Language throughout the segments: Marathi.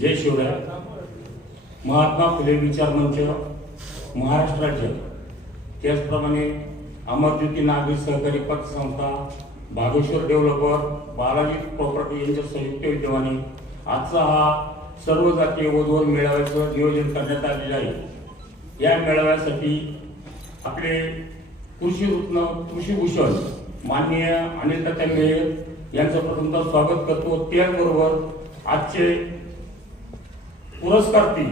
जय शिवराय. महात्मा फुले विचार मंच महाराष्ट्र राज्य. त्याचप्रमाणे अमरज्योती नागरी सहकारी पतसंस्था बागेश्वर डेव्हलपर बालाजी प्रॉपर्टी यांच्या संयुक्त विद्यमाने आजचा हा सर्व जातीय वधूवर मेळाव्याचं नियोजन करण्यात आलेलं आहे. या मेळाव्यासाठी आपले कृषी रत्न कृषीभूषण माननीय अनिल मेयर यांचं प्रथमतः स्वागत करतो. त्याचबरोबर आजचे पुरस्कारती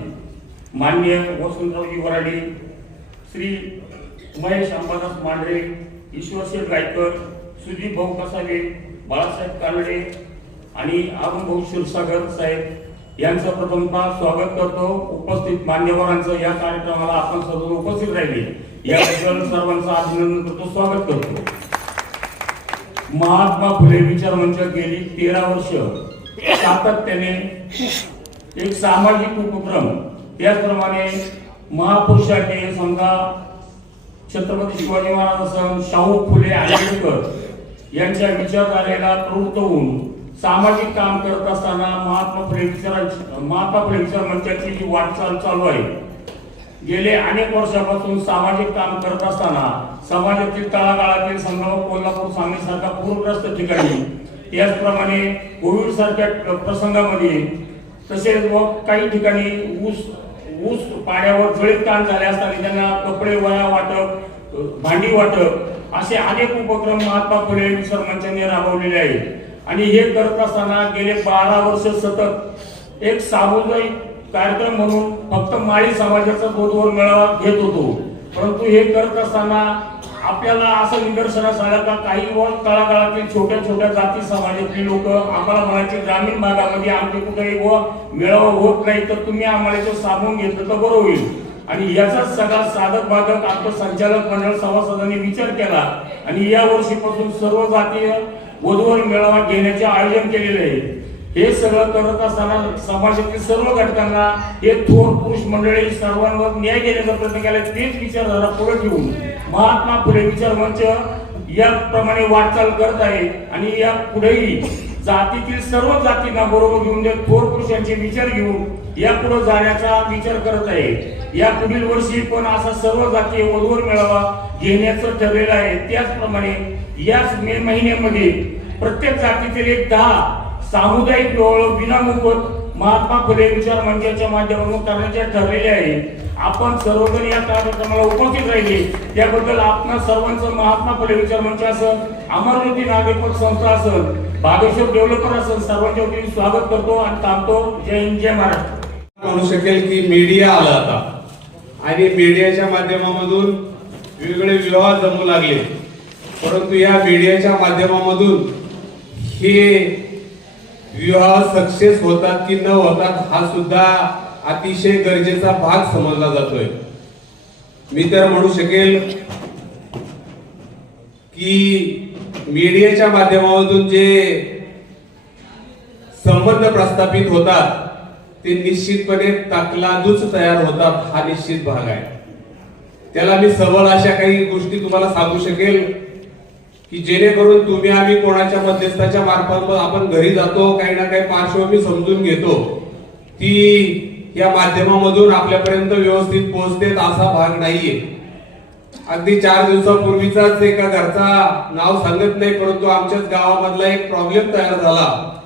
मान्य वसंतरावजी वराडे श्री महेश अंबादास मांढरे ईश्वरशेठ गायकर सुदीप भाऊ कसावे बाळासाहेब कानडे आणि अरुण भाऊ क्षीरसागर साहेब यांचं प्रथमतः स्वागत करतो. उपस्थित मान्यवरांचं या कार्यक्रमाला आपण सर्व उपस्थित राहिले. याबद्दल सर्वांचं अभिनंदन करतो स्वागत करतो. महात्मा फुले विचार मंच गेली तेरा वर्ष. सातत्याने एक सामाजिक उपक्रम. त्याचप्रमाणे महापुरुषांनी समजा छत्रपती शिवाजी महाराज असं शाहू फुले आंबेडकर यांच्या विचारधारेला प्रवृत्त होऊन सामाजिक काम करत असताना महात्मा फुले विचारांची महात्मा फुले विचार मंचाची जी वाटचाल चालू आहे. गेले अनेक वर्षापासून सामाजिक काम करत असताना समाजातील तळागाळातील संघ कोल्हापूर सांगली सारख्या पूरग्रस्त ठिकाणी त्याचप्रमाणे कोविड सारख्या प्रसंगामध्ये तसेच व काही ठिकाणी ऊस ऊस पाण्यावर जळीत ताण झाले असताना त्यांना कपडे वया वाटप भांडी वाटप असे अनेक उपक्रम महात्मा फुले सरपंचांनी राबवलेले आहेत. आणि हे करत असताना गेले बारा वर्ष सतत एक सामुदायिक कार्यक्रम म्हणून फक्त माळी समाजाचा बोधवर मेळावा घेत होतो. परंतु हे करत असताना आपल्याला असं निदर्शनास आलं का काही व तळागाळातील छोट्या छोट्या जाती समाजातील लोक आम्हाला म्हणायचे ग्रामीण भागामध्ये आमचे कुठेही व मेळावा होत नाही तर तुम्ही आम्हाला इथं साधून घेतलं तर बरं होईल. आणि याचाच सगळा साधक बाधक आपलं संचालक मंडळ सभासदांनी विचार केला. आणि या वर्षीपासून सर्व जातीय वधूवर मेळावा घेण्याचे आयोजन केलेले आहे. हे सगळं करत असताना समाजातील सर्व घटकांना हे थोर पुरुष मंडळी सर्वांवर न्याय देण्याचा प्रयत्न केला. तेच विचारधारा पुढे ठेवून महात्मा फुले विचार मंच याप्रमाणे वाटचाल करत आहे. आणि या पुढेही जातीतील सर्व जातींना बरोबर घेऊन थोर पुरुषांचे विचार घेऊन या पुढे जाण्याचा विचार करत आहे. या पुढील वर्षी पण असा सर्व जातीय वधूवर मेळावा घेण्याचं ठरलेलं आहे. त्याचप्रमाणे याच मे महिन्यामध्ये प्रत्येक जातीतील एक दहा सामुदायिक डोळ विनामोफत महात्मा फुले विचार मंचाच्या माध्यमातून करण्याचे ठरलेले आहे. आपण सर्वजण या कार्यक्रमाला उपस्थित राहिले. त्याबद्दल आपण सर्वांचं महात्मा फुले विचार मंच असेल अमरज्योती नागरिक संस्था असन बागेश्वर डेव्हलपर असन सर्वांच्या वतीने स्वागत करतो आणि थांबतो. जय हिंद जय महाराष्ट्र. म्हणू शकेल की मीडिया आला आता. आणि मीडियाच्या माध्यमामधून वेगवेगळे विवाह जमू लागले. परंतु या मीडियाच्या माध्यमामधून हे विवाह सक्सेस होतात की न होतात हा सुद्धा अतिशय गरजेचा भाग समजला जातोय. मी तर म्हणू शकेल की मीडियाच्या माध्यमातून जे संबंध प्रस्थापित होतात ते निश्चितपणे तकलादूच तयार होतात हा निश्चित भाग आहे. त्याला मी सबळ अशा काही गोष्टी तुम्हाला सांगू शकेल की जेणेकरून तुम्ही आम्ही कोणाच्या मध्यस्थाच्या मार्फत आपण घरी जातो काही ना काही पार्श्वभूमी समजून घेतो ती या माध्यमामधून आपल्यापर्यंत व्यवस्थित पोहोचतेत असा भाग नाहीये. अगदी चार दिवसापूर्वीचाच एका घरचा नाव सांगत नाही परंतु आमच्याच गावामधला एक प्रॉब्लेम तयार झाला.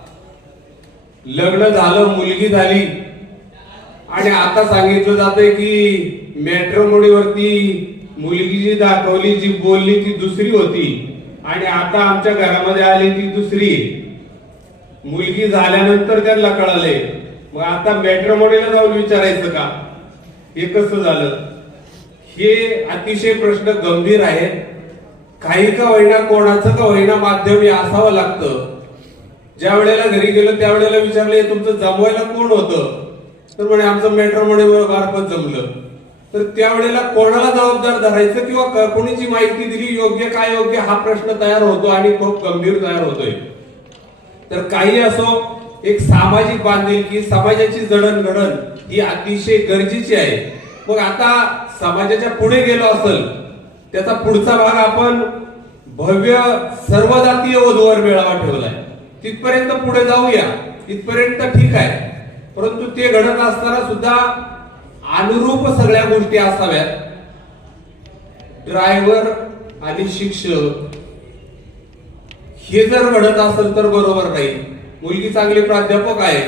लग्न झालं मुलगी झाली. आणि आता सांगितलं जातंय की मेट्रोमोडीवरती मुलगी जी दाखवली जी बोलली ती दुसरी होती. आणि आता आमच्या घरामध्ये आली ती दुसरी. मुलगी झाल्यानंतर त्यांना कळाले मग आता मॅट्रोमोनीला जाऊन विचारायचं का? हे कसं झालं? हे अतिशय प्रश्न गंभीर आहेत काही का होईना कोणाचं का होईना माध्यम हे असावं लागतं. ज्या वेळेला घरी गेलो त्या वेळेला विचारले तुमचं जमवायला कोण होतं? तर म्हणे आमचं मेट्रो मार्फत जमलं. तर त्यावेळेला कोणाला जबाबदार धरायचं किंवा क- माहिती दिली योग्य काय योग्य हा प्रश्न तयार होतो आणि खूप गंभीर तयार होतोय. तर काही असो एक सामाजिक बांधिलकी समाजाची जडणघडण ही अतिशय गरजेची आहे. मग आता समाजाच्या पुढे गेलो असेल त्याचा पुढचा भाग आपण भव्य सर्वजातीय वधूवर मेळावा ठेवलाय. तिथपर्यंत पुढे जाऊया तिथपर्यंत ठीक आहे. परंतु ते घडत असताना सुद्धा अनुरूप सगळ्या गोष्टी असाव्यात. ड्रायव्हर आणि शिक्षक हे जर घडत असेल तर बरोबर नाही. मुलगी चांगली प्राध्यापक आहे.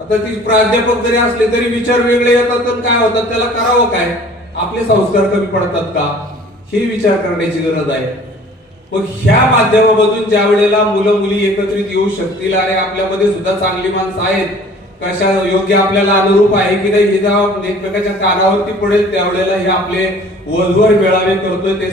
आता ती प्राध्यापक जरी असले तरी विचार वेगळे येतात तर काय होतात? त्याला करावं काय? आपले संस्कार कमी पडतात का? हे विचार करण्याची गरज आहे. मग ह्या माध्यमामधून ज्या वेळेला मुलं मुली एकत्रित येऊ शकतील आणि आपल्यामध्ये सुद्धा चांगली माणसं आहेत कशा योग्य आपल्याला अनुरूप आहे की नाही हे जेव्हा एकमेकाच्या कानावरती पडेल त्यावेळेला हे आपले वधवर मेळावे करतोय ते